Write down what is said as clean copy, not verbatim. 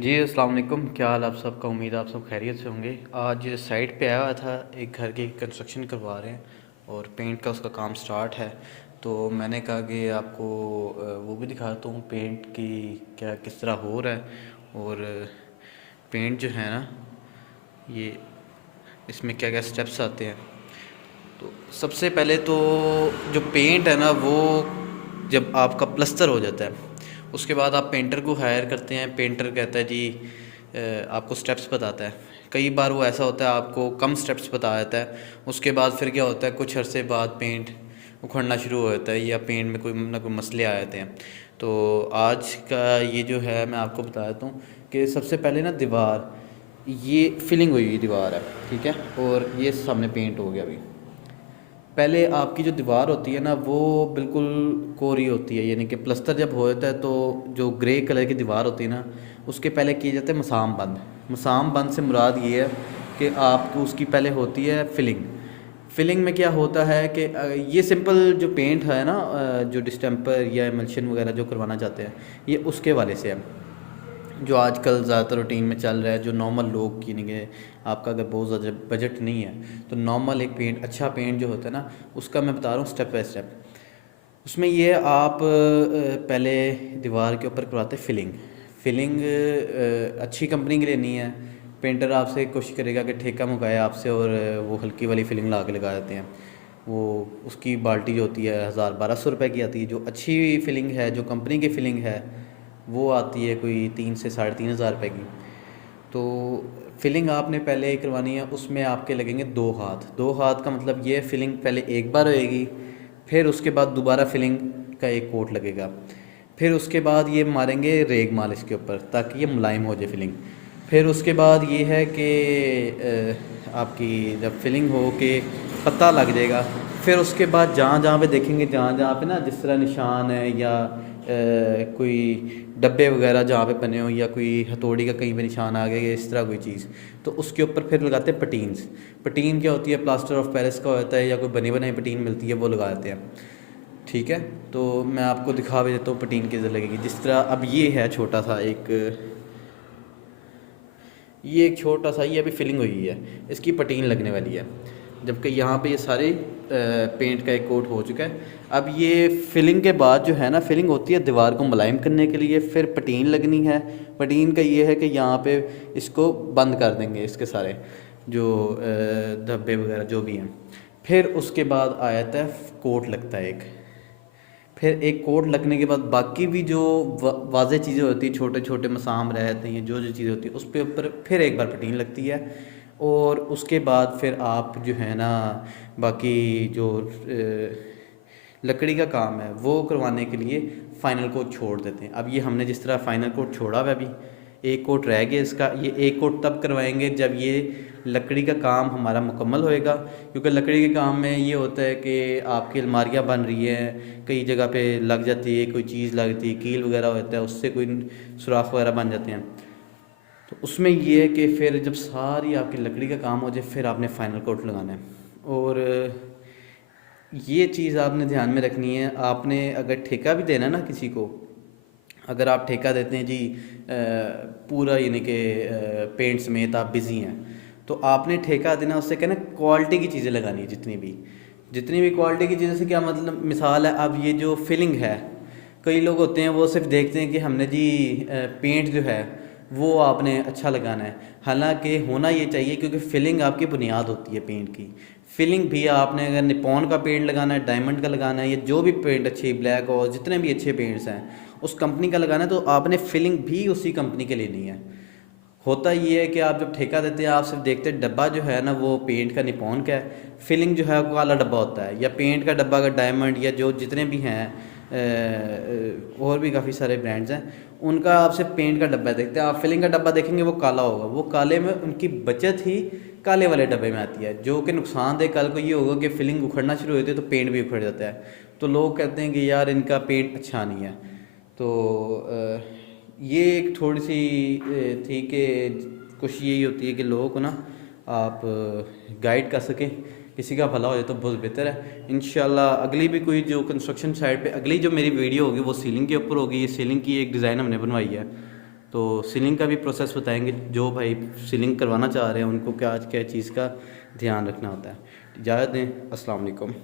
जी, अस्सलाम वालेकुम। क्या हाल आप सबका? उम्मीद है आप सब खैरियत से होंगे। आज साइट पे आया हुआ था, एक घर की कंस्ट्रक्शन करवा रहे हैं और पेंट का उसका काम स्टार्ट है। तो मैंने कहा कि आपको वो भी दिखाता हूँ पेंट की क्या किस तरह हो रहा है। और पेंट जो है ना, ये इसमें क्या क्या स्टेप्स आते हैं। तो सबसे पहले तो जो पेंट है ना, वो जब आपका प्लस्तर हो जाता है उसके बाद आप पेंटर को हायर करते हैं। पेंटर कहता है जी आपको स्टेप्स बताता है। कई बार वो ऐसा होता है आपको कम स्टेप्स बता देता है। उसके बाद फिर क्या होता है, कुछ अरसे बाद पेंट उखड़ना शुरू हो जाता है या पेंट में कोई ना कोई मसले आ जाते हैं। तो आज का ये जो है मैं आपको बता देता हूँ कि सबसे पहले ना दीवार, ये फिलिंग हुई हुई दीवार है, ठीक है। और ये सामने पेंट हो गया अभी। पहले आपकी जो दीवार होती है ना, वो बिल्कुल कोरी होती है, यानी कि प्लस्तर जब हो जाता है तो जो ग्रे कलर की दीवार होती है ना, उसके पहले किए जाते हैं मसाम बंद। मसाम बंद से मुराद ये है कि आपको उसकी पहले होती है फिलिंग। फिलिंग में क्या होता है कि ये सिंपल जो पेंट है ना, जो डिस्टेंपर या एमल्शन वगैरह जो करवाना चाहते हैं, ये उसके वाले से है जो आजकल ज़्यादातर रूटीन में चल रहा है। जो नॉर्मल लोग की नहीं, आपका अगर बहुत ज़्यादा बजट नहीं है तो नॉर्मल एक पेंट, अच्छा पेंट जो होता है ना, उसका मैं बता रहा हूँ स्टेप बाय स्टेप। उसमें ये आप पहले दीवार के ऊपर करवाते फिलिंग। फिलिंग अच्छी कंपनी की लेनी है। पेंटर आपसे कोशिश करेगा कि ठेका मुकाए आपसे और वो हल्की वाली फिलिंग ला के लगा देते हैं। वो उसकी बाल्टी जो होती है 1000-1200 रुपए की आती है। जो अच्छी फिलिंग है, जो कंपनी की फिलिंग है, वो आती है कोई 3 से 3500 रुपए की। तो फिलिंग आपने पहले करवानी है, उसमें आपके लगेंगे 2 हाथ। 2 हाथ का मतलब ये फिलिंग पहले एक बार होएगी, फिर उसके बाद दोबारा फिलिंग का एक कोट लगेगा, फिर उसके बाद ये मारेंगे रेग माल इसके ऊपर ताकि ये मुलायम हो जाए फिलिंग। फिर उसके बाद ये है कि आपकी जब फिलिंग हो के पता लग जाएगा, फिर उसके बाद जहाँ जहाँ पे देखेंगे, जहाँ जहाँ पे ना जिस तरह निशान है या कोई डब्बे वगैरह जहाँ पे बने हो या कोई हथौड़ी का कहीं पे निशान आ गया या इस तरह कोई चीज़, तो उसके ऊपर फिर लगाते हैं पटीन्स। पटीन क्या होती है, प्लास्टर ऑफ पेरिस का होता है या कोई बनी बनाई पटीन मिलती है, वो लगा देते हैं, ठीक है। तो मैं आपको दिखा भी देता हूँ पटीन किधर लगेगी। जिस तरह अब ये है छोटा सा एक, ये एक छोटा सा, ये अभी फिलिंग हुई है, इसकी पटीन लगने वाली है। जबकि यहाँ पे ये सारे पेंट का एक कोट हो चुका है। अब ये फिलिंग के बाद जो है ना, फिलिंग होती है दीवार को मुलायम करने के लिए, फिर पटीन लगनी है। पटीन का ये है कि यहाँ पे इसको बंद कर देंगे, इसके सारे जो धब्बे वगैरह जो भी हैं। फिर उसके बाद आ जाता है कोट लगता है एक। फिर एक कोट लगने के बाद बाकी भी जो वाज़ेह चीज़ें होती हैं, छोटे छोटे मसाम रहते हैं, जो जो चीज़ें होती हैं, उस पे ऊपर फिर एक बार पटीन लगती है। और उसके बाद फिर आप जो है ना, बाकी जो लकड़ी का काम है वो करवाने के लिए फ़ाइनल कोट छोड़ देते हैं। अब ये हमने जिस तरह फ़ाइनल कोट छोड़ा हुआ है, अभी एक कोट रह गया इसका। ये एक कोट तब करवाएंगे जब ये लकड़ी का काम हमारा मुकम्मल होएगा, क्योंकि लकड़ी के काम में ये होता है कि आपकी अलमारियाँ बन रही हैं, कई जगह पे लग जाती है, कोई चीज़ लगती है, कील वगैरह होता है, उससे कोई सुराख वगैरह बन जाते हैं। तो उसमें ये है कि फिर जब सारी आपकी लकड़ी का काम हो जाए, फिर आपने फ़ाइनल कोट लगाना है। और ये चीज़ आपने ध्यान में रखनी है। आपने अगर ठेका भी देना है ना किसी को, अगर आप ठेका देते हैं जी पूरा, यानी कि पेंट समेत आप बिज़ी हैं, तो आपने ठेका देना, उससे कहना क्वालिटी की चीज़ें लगानी है। जितनी भी क्वालिटी की चीज़ें से क्या मतलब, मिसाल है अब ये जो फिलिंग है, कई लोग होते हैं वो सिर्फ देखते हैं कि हमने जी पेंट जो है वो आपने अच्छा लगाना है। हालांकि होना ये चाहिए, क्योंकि फिलिंग आपकी बुनियाद होती है पेंट की। फिलिंग भी आपने अगर निपॉन का पेंट लगाना है, डायमंड का लगाना है, या जो भी पेंट अच्छी, ब्लैक और जितने भी अच्छे पेंट्स हैं उस कंपनी का लगाना है, तो आपने फिलिंग भी उसी कंपनी के लेनी है। होता ये है कि आप जब ठेका देते हैं, आप सिर्फ देखते हैं डब्बा जो है ना वो पेंट का निपॉन का है, फिलिंग जो है वो काला डब्बा होता है, या पेंट का डब्बा का डायमंड, या जो जितने भी हैं और भी काफ़ी सारे ब्रांड्स हैं, उनका आप सिर्फ पेंट का डब्बा देखते हैं। आप फिलिंग का डब्बा देखेंगे वो काला होगा, वो काले में उनकी बचत ही काले वाले डब्बे में आती है, जो कि नुकसानदेह कल को ये होगा कि फिलिंग उखड़ना शुरू होती है तो पेंट भी उखड़ जाता है। तो लोग कहते हैं कि यार इनका पेंट अच्छा नहीं है। तो ये एक थोड़ी सी थी कि कोशिश यही होती है कि लोगों को ना आप गाइड कर सकें, किसी का भला हो जाए तो बहुत बेहतर है। इंशाल्लाह अगली भी कोई जो कंस्ट्रक्शन साइट पे अगली जो मेरी वीडियो होगी वो सीलिंग के ऊपर होगी। ये सीलिंग की एक डिज़ाइन हमने बनवाई है, तो सीलिंग का भी प्रोसेस बताएंगे, जो भाई सीलिंग करवाना चाह रहे हैं उनको क्या क्या चीज़ का ध्यान रखना होता है। इजाज़त दें, अस्सलाम वालेकुम।